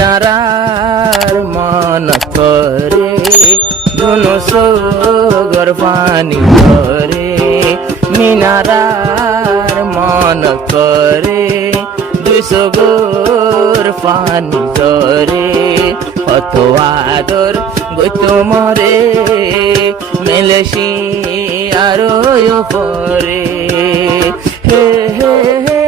মিনারার মন করে দুনো সগর পানি করে মিনারার মন করে দুই সগর পানি করে কত আদর গইত মরে মেলেছি আরো পরে হে হে হে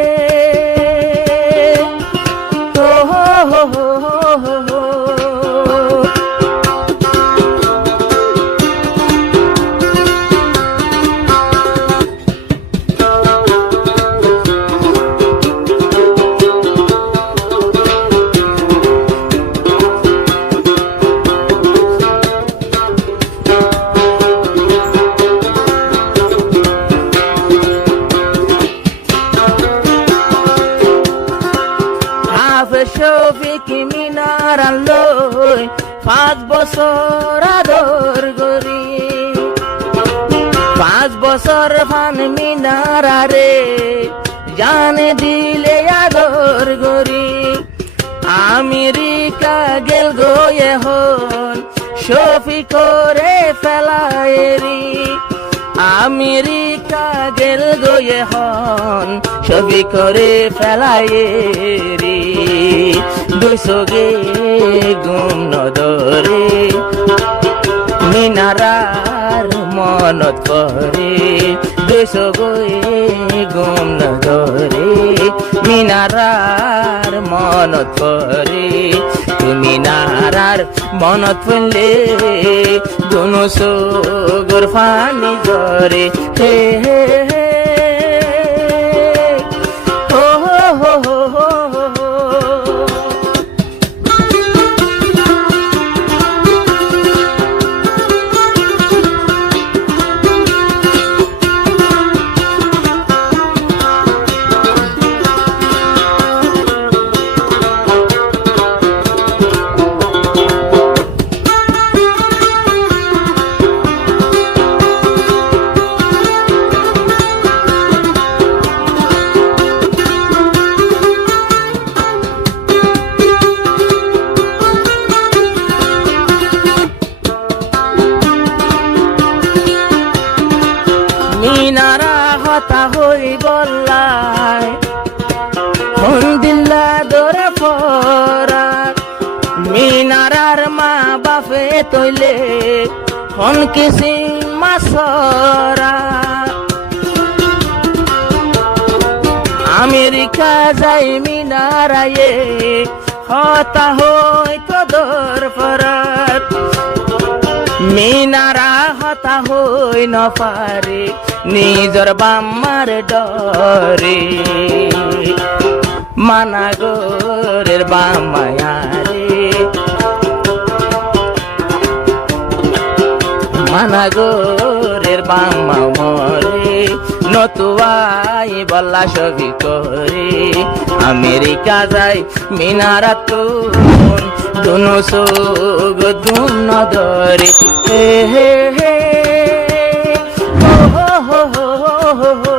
শফিক মিনার আলোয় 5 বছর আদর গরি 5 বছর ফান মিনারে জানে দিলে আদর গরি আমেরিকা গেল গয়ে হন শফিক করে ফেলায়েরি আমেরিকা গেল গয়ে হন ছবি করে ফেলায়েরি দুইশোগে গুম নদরে মিনারার মনত করে দুইশোগে গুম নদরে মিনারার মনত করে মিনারার মনত পড়লে দুনো সগর পানি জরে হে হে হে হো হো হো হো হো মিনারা হতা হই গল্লায় হন দিল্লা দরে ফরা মিনারার মা বাপে তৈলে হন কিসি মাসরা আমেরিকা যাই মিনারায়ে হতা হই তোদর ফরাত মিনারা হতা হই নপারে নিজর বাম্মার ডরে মানাগরের বামায়ারে মানাগরের বাম্মা মরে নতুয়াই বল্লা ছবি করে আমেরিকা যাই মিনারা তুন দুনো সোগ দুন নদরে হে হে হে হো হো হো হো হো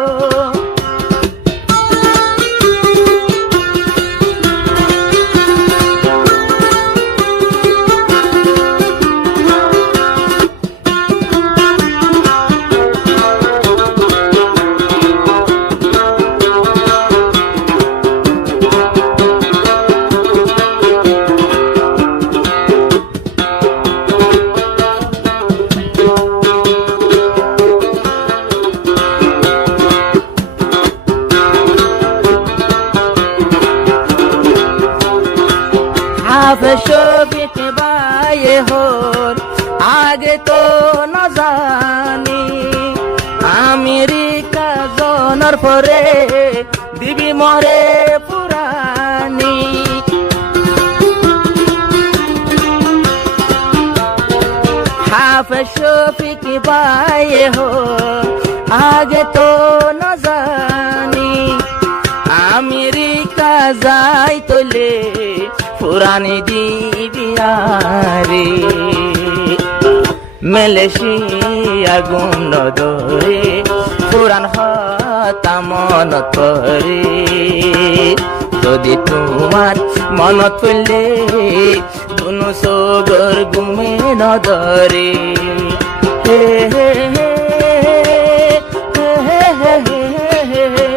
শফিক বায়ে হন আগে তো ন জানি আমেরিকা জনর পরে দিবি মরে পুরানি হাফেজ শফিক বায়ে হন আগে তো ন জানি আমেরিকা যাই তোলে পুরানি দিবিয়ারে মেলেছি আগুন নদরে পুরান হতা মনত করে যদি তোমার মনত পড়লে দুনো সগর ঘুমে নদরে হে হে হে হে হে হে হে হে।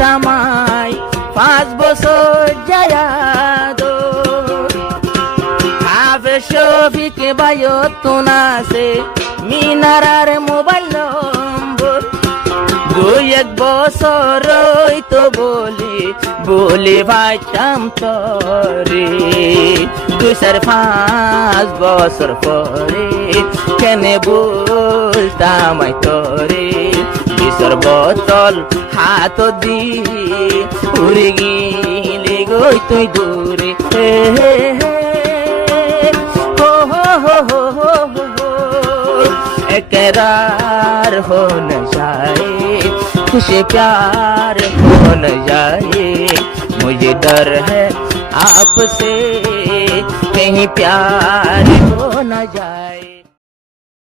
তামাই 5 বছর যায়াদো হাফে শফিক বায়তুনাসে মিনারার মোবাইল নম্বর 2-1 বছর তো বলি ভাইতাম তরে 2-5 বছর পরে কেনে বলতাম তরে বিষর বোতল হাত দি উড়ে গিলি গই তুই দূরে হে হে হে হো হো হো হো হো হো একরার हो न जाए खुशी प्यार हो न जाए मुझे डर है आपसे कहीं प्यार हो न जाए।